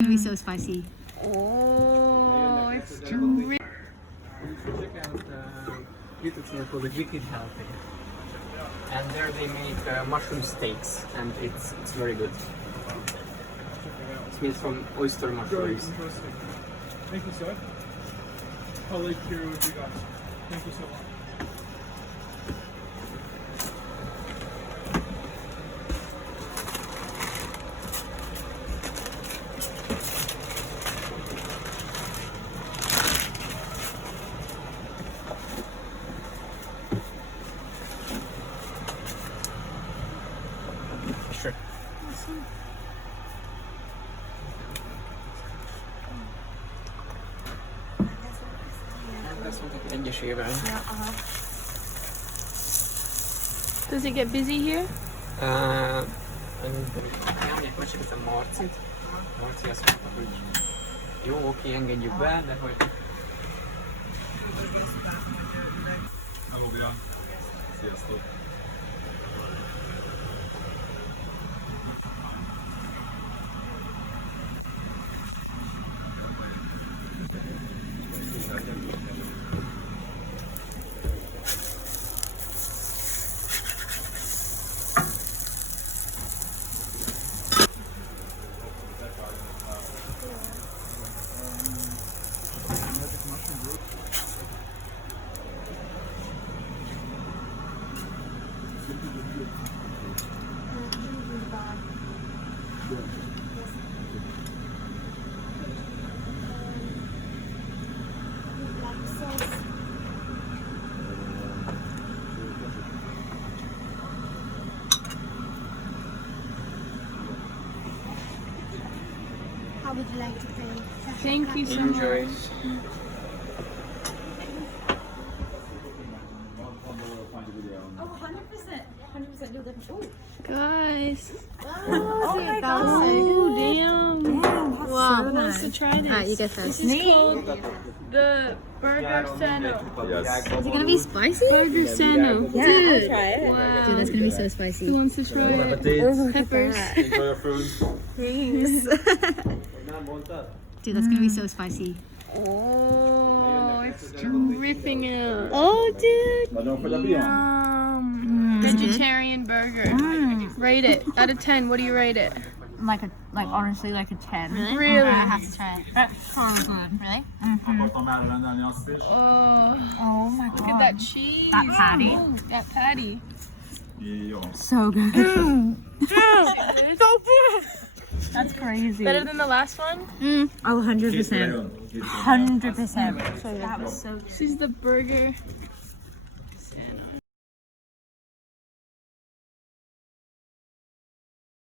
gonna be so spicy. Oh, it's You true. should check out YouTube channel called Veggie Healthy. And there they make mushroom steaks, and it's very good. It's made from oyster Very mushrooms. interesting. Thank you, sir. I'll leave here with you guys. Thank you so much. Sure. That's what egyesével. Does it get busy here? Nyomják meséltem Marcit. Marci azt mondta, hogy jó, oké, engedjük be, de hogy... Hello, Bia. Sziasztok. How would you like to pay? Thank you so much. Enjoy. Oh, 100%. 100% do different. Guys. Oh my god. Oh, damn. Wow. Who wants to try this? Alright, you get This this. is called the Burger Sano. Yes. Is it gonna be spicy? Burger Sano. Yeah, Dude. I'll try it. Wow. Dude, that's gonna be so Who spicy. wants to try it? Peppers. Enjoy your food. Thanks. Dude, that's gonna be so spicy. Oh, it's dripping out. Oh, dude. Yum. Is it good? Vegetarian burger. Rate it. Out of 10, what do you rate it? Like honestly, like a 10. Really? I have to try it. Oh, good. Really? Akartam elrendelni azt is. Oh, Oh my look at that cheese. That patty. Oh, that patty. Jó. So good. So good. That's crazy. Better than the last one? Oh, 100%. 100%. That was so good. This is the burger